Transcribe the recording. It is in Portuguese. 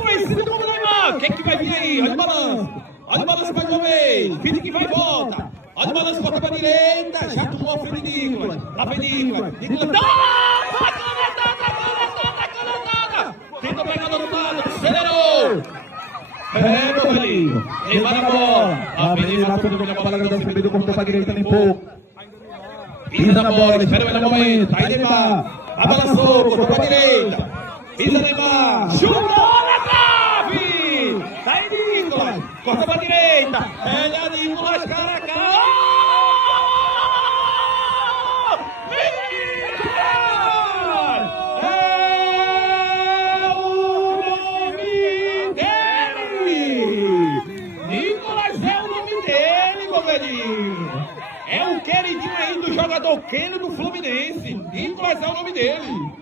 foi em cima do Neymar. Quem que vai vir aí? Olha o balanço. Olha o balanço mais uma vez. Finge que vai e volta. Olha o balanço, corta pra direita. Já tomou a frente de Nicolas. Lá vem Nicolas. Nicolas. Canetada. Tenta pegar do outro lado. Acelerou. Pega o velhinho. Neymar na bola. Lá vem Neymar. Todo mundo na bola. Grandão. Febedo cortou pra direita nem pouco. Pisa na bola. Espera o melhor momento. Aí Neymar. Abalançou. Cortou pra direita. Pisa Neymar. Chutou na trave. Tá aí Nicolas. Corta pra direita. Pega Nicolas. Cara a cara. É o queridinho aí do jogador Keno do Fluminense. Nicolas é o nome dele.